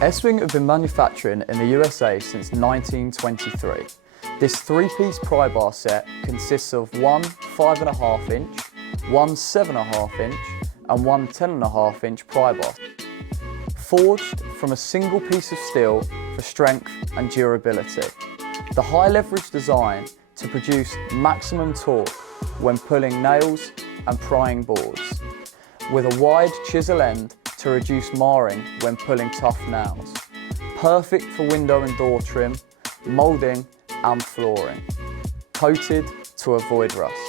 Estwing have been manufacturing in the USA since 1923. This three-piece pry bar set consists of one 5.5 inch, one 7.5 inch and one 10.5 inch pry bar. Forged from a single piece of steel for strength and durability. The high leverage design to produce maximum torque when pulling nails and prying boards, with a wide chisel end to reduce marring when pulling tough nails. Perfect for window and door trim, moulding and flooring. Coated to avoid rust.